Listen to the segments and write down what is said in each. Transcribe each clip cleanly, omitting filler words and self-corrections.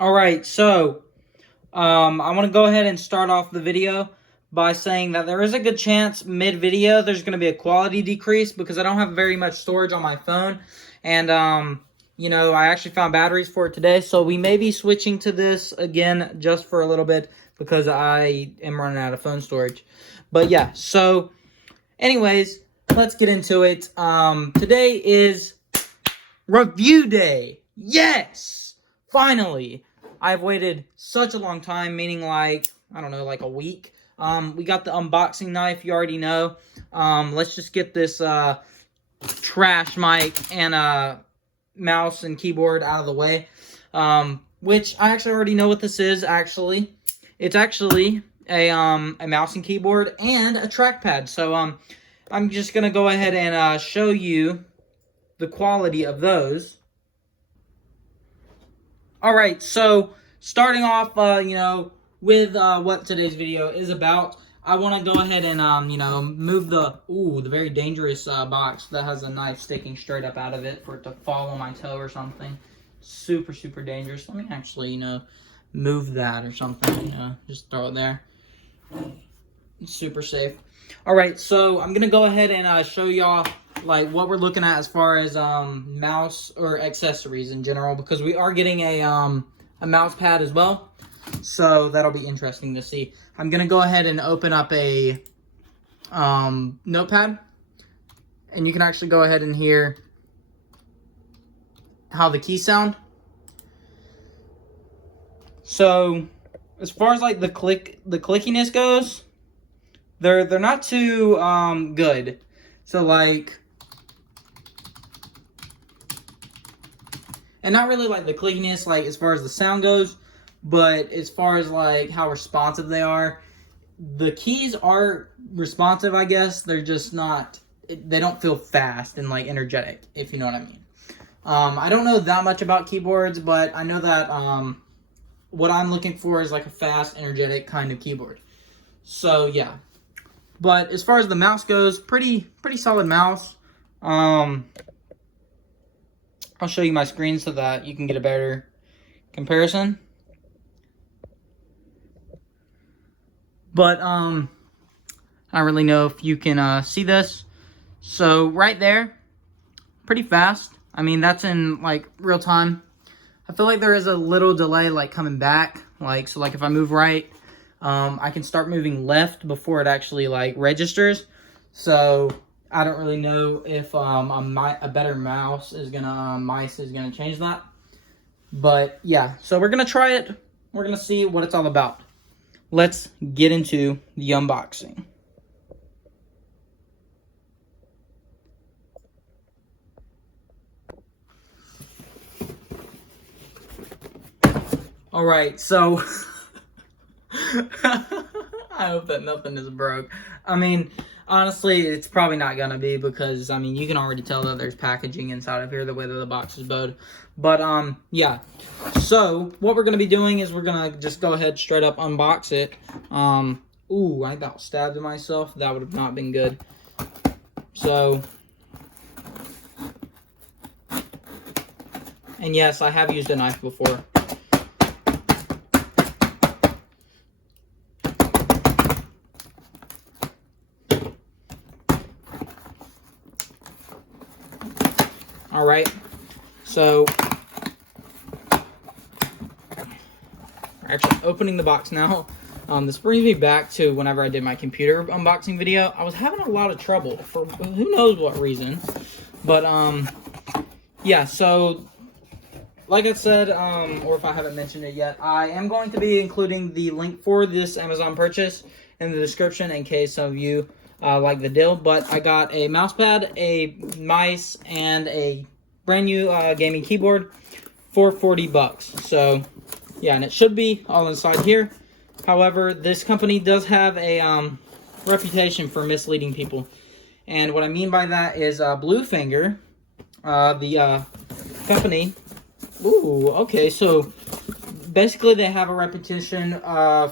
Alright, so I want to go ahead and start off the video by saying that there is a good chance mid-video there's going to be a quality decrease because I don't have very much storage on my phone. And, I actually found batteries for it today, so we may be switching to this again just for a little bit because I am running out of phone storage. But yeah, so anyways, let's get into it. Today is review day. Yes! Finally! I've waited such a long time, meaning like, I don't know, like a week. We got the unboxing knife, you already know. Let's just get this trash mic and mouse and keyboard out of the way. Which I actually already know what this is, actually. It's actually a mouse and keyboard and a trackpad. So I'm just going to go ahead and show you the quality of those. Alright, so starting off, with what today's video is about, I want to go ahead and, move the very dangerous box that has a knife sticking straight up out of it for it to fall on my toe or something. Super, super dangerous. Let me actually, move that or something, just throw it there. It's super safe. Alright, so I'm going to go ahead and show y'all like what we're looking at as far as mouse or accessories in general, because we are getting a mouse pad as well, so that'll be interesting to see. I'm gonna go ahead and open up a notepad, and you can actually go ahead and hear how the keys sound. So as far as like the clickiness goes, they're not too good. So like, and not really like the clickiness, like as far as the sound goes, but as far as like how responsive they are, the keys are responsive, I guess. They're just not, they don't feel fast and like energetic, if you know what I mean. I don't know that much about keyboards, but I know that what I'm looking for is like a fast, energetic kind of keyboard. So yeah. But as far as the mouse goes, pretty solid mouse. I'll show you my screen so that you can get a better comparison. But I don't really know if you can see this. So right there, pretty fast. I mean, that's in like real time. I feel like there is a little delay like coming back. So like if I move right, I can start moving left before it actually like registers. So I don't really know if a better mouse is gonna change that. But yeah, so we're gonna try it. We're gonna see what it's all about. Let's get into the unboxing. All right, so I hope that nothing is broke. I mean, honestly, it's probably not going to be because, I mean, you can already tell that there's packaging inside of here, the way that the box is bowed. But, yeah. So, what we're going to be doing is we're going to just go ahead straight up unbox it. Ooh, I about stabbed myself. That would have not been good. So, and yes, I have used a knife before. Alright, so we're actually opening the box now. This brings me back to whenever I did my computer unboxing video. I was having a lot of trouble for who knows what reason. But, yeah, so like I said, or if I haven't mentioned it yet, I am going to be including the link for this Amazon purchase in the description in case some of you like the deal. But I got a mouse pad, a mice, and a brand new gaming keyboard for $40. So yeah, and it should be all inside here. However, this company does have a reputation for misleading people, and what I mean by that is Bluefinger, the company. Ooh, okay, so basically they have a reputation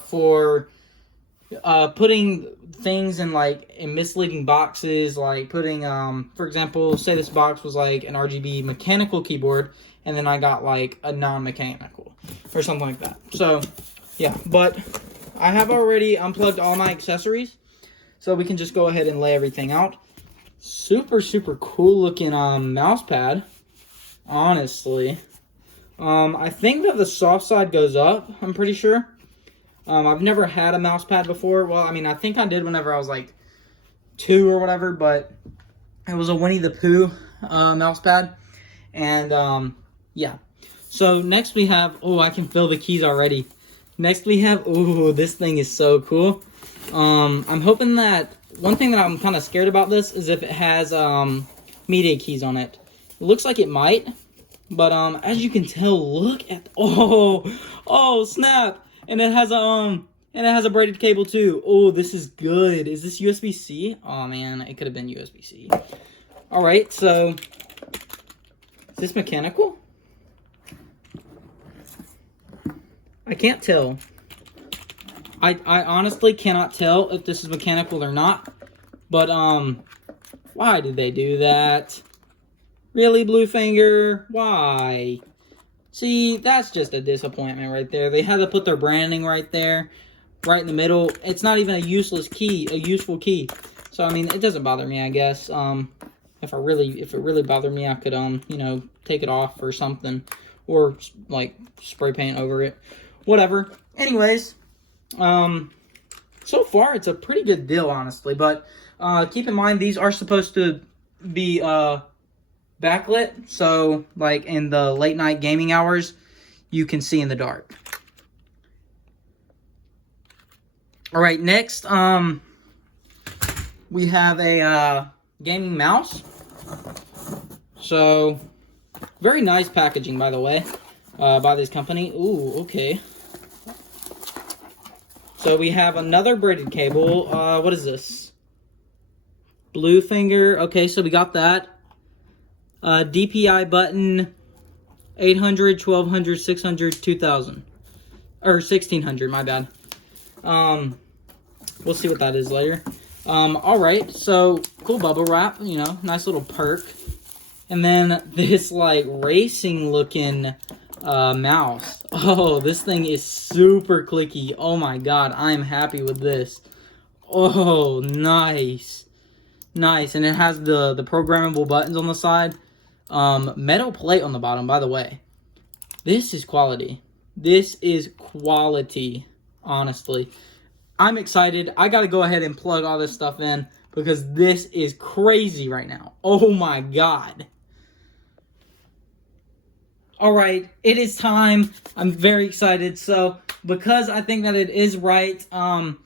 for putting things in misleading boxes, like putting for example, say this box was like an RGB mechanical keyboard, and then I got like a non-mechanical. or something like that. So, yeah, but I have already unplugged all my accessories, so we can just go ahead and lay everything out. Super, super cool looking mouse pad, honestly. I think that the soft side goes up, I'm pretty sure. I've never had a mouse pad before. Well, I mean, I think I did whenever I was like 2 or whatever, but it was a Winnie the Pooh mouse pad. And yeah. So next we have, oh, I can feel the keys already. Next we have, oh, this thing is so cool. I'm hoping that, one thing that I'm kind of scared about this is if it has media keys on it. It looks like it might, but as you can tell, look at, oh snap. And it has a braided cable too. Oh, this is good. Is this USB-C? Oh man, it could have been USB-C. All right, so is this mechanical? I can't tell. I honestly cannot tell if this is mechanical or not. But why did they do that? Really, Bluefinger? Why? See, that's just a disappointment right there. They had to put their branding right there, right in the middle. It's not even a useless key, a useful key. So I mean, it doesn't bother me, I guess. If it really bothered me, I could you know, take it off or something, or like spray paint over it, whatever. Anyways, so far it's a pretty good deal, honestly. But keep in mind, these are supposed to be backlit, so like in the late night gaming hours, you can see in the dark. All right, next we have a gaming mouse. So very nice packaging, by the way, by this company. Ooh, okay. So we have another braided cable. What is this? Bluefinger. Okay, so we got that. DPI button, 800, 1200, 600, 2000. Or 1600, my bad. We'll see what that is later. Alright, so cool bubble wrap, you know, nice little perk. And then this, like, racing looking mouse. Oh, this thing is super clicky. Oh my god, I am happy with this. Oh, nice. Nice, and it has the programmable buttons on the side. Metal plate on the bottom, by the way. This is quality. This is quality, honestly. I'm excited. I gotta go ahead and plug all this stuff in because this is crazy right now. Oh my god. Alright, it is time. I'm very excited. So, because I think that it is right, you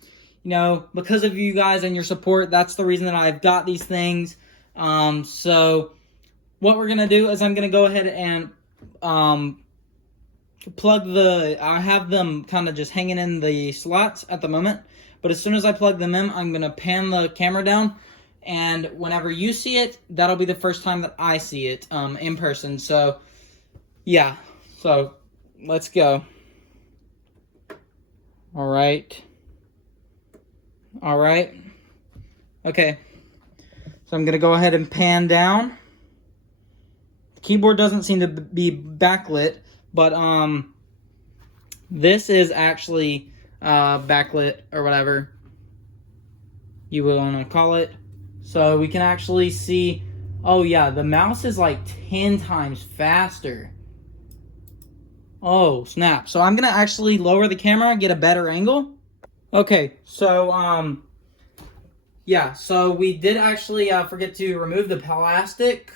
know, because of you guys and your support, that's the reason that I've got these things. So what we're gonna do is I'm gonna go ahead and I have them kind of just hanging in the slots at the moment, but as soon as I plug them in, I'm gonna pan the camera down, and whenever you see it, that'll be the first time that I see it in person. So yeah, so let's go. All right, okay, so I'm gonna go ahead and pan down. The keyboard doesn't seem to be backlit, but this is actually backlit, or whatever you will want to call it. So we can actually see, oh yeah, the mouse is like 10 times faster. Oh snap. So I'm gonna actually lower the camera and get a better angle. Okay, so yeah, so we did actually forget to remove the plastic.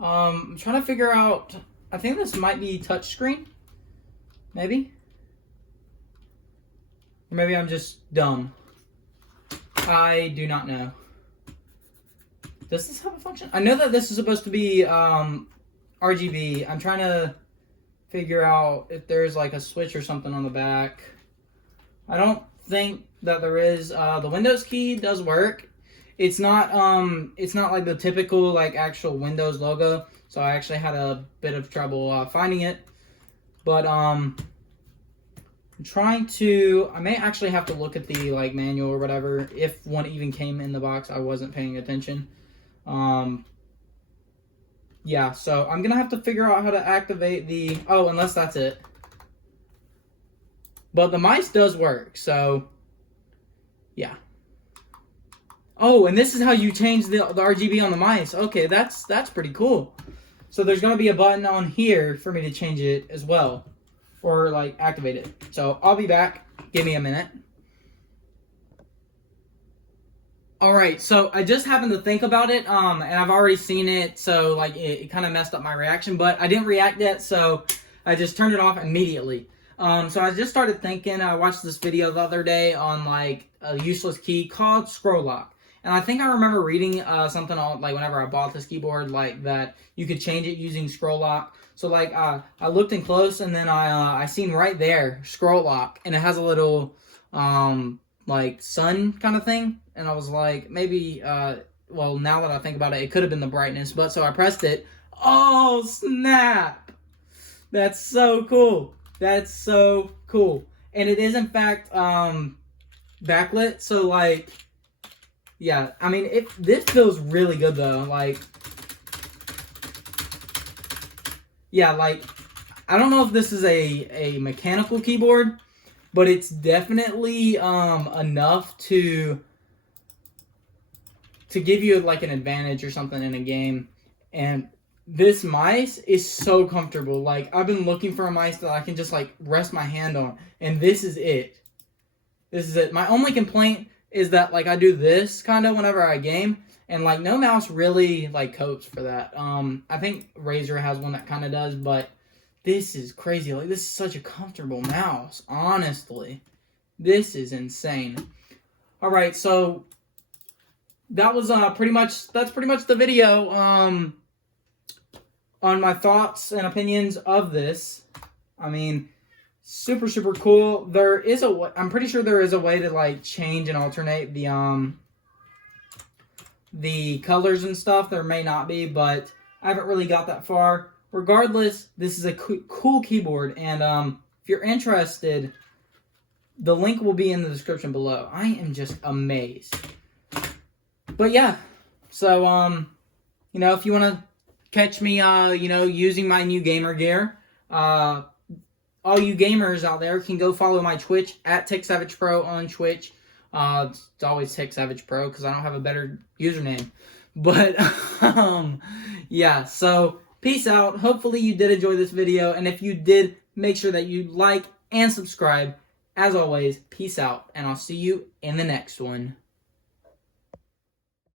I'm trying to figure out, I think this might be touchscreen. Maybe? Or maybe I'm just dumb. I do not know. Does this have a function? I know that this is supposed to be RGB. I'm trying to figure out if there's like a switch or something on the back. I don't think that there is. The Windows key does work. It's not like the typical like actual Windows logo, so I actually had a bit of trouble finding it. But I'm trying to, I may actually have to look at the like manual or whatever, if one even came in the box. I wasn't paying attention. yeah, so I'm gonna have to figure out how to activate the, oh, unless that's it. But the mice does work, so yeah. Oh, and this is how you change the RGB on the mice. Okay, that's pretty cool. So there's gonna be a button on here for me to change it as well, or like activate it. So I'll be back. Give me a minute. All right, so I just happened to think about it, and I've already seen it, so like it kind of messed up my reaction, but I didn't react yet, so I just turned it off immediately. So I just started thinking. I watched this video the other day on like a useless key called scroll lock, and I think I remember reading something on like whenever I bought this keyboard, like that you could change it using scroll lock. So like I looked in close, and then I seen right there scroll lock, and it has a little like sun kind of thing, and I was like, maybe well, now that I think about it, it could have been the brightness, but so I pressed it. Oh snap, that's so cool. That's so cool. And it is in fact backlit, so like yeah, I mean this feels really good though. Like yeah, like I don't know if this is a mechanical keyboard, but it's definitely enough to give you like an advantage or something in a game. And this mice is so comfortable. Like I've been looking for a mice that I can just like rest my hand on, and this is it. This is it. My only complaint is that like I do this kind of whenever I game, and like no mouse really like copes for that. I think Razer has one that kind of does, but this is crazy. Like this is such a comfortable mouse. Honestly, this is insane. All right, so that was pretty much the video on my thoughts and opinions of this. I mean, super cool. There is I'm pretty sure there is a way to like change and alternate the colors and stuff. There may not be, but I haven't really got that far. Regardless, this is a cool keyboard, and if you're interested, the link will be in the description below. I am just amazed. But yeah, so you know, if you want to catch me you know, using my new gamer gear, all you gamers out there can go follow my Twitch at TechSavagePro on Twitch. It's always TechSavagePro because I don't have a better username. But yeah, so peace out. Hopefully you did enjoy this video, and if you did, make sure that you like and subscribe. As always, peace out, and I'll see you in the next one.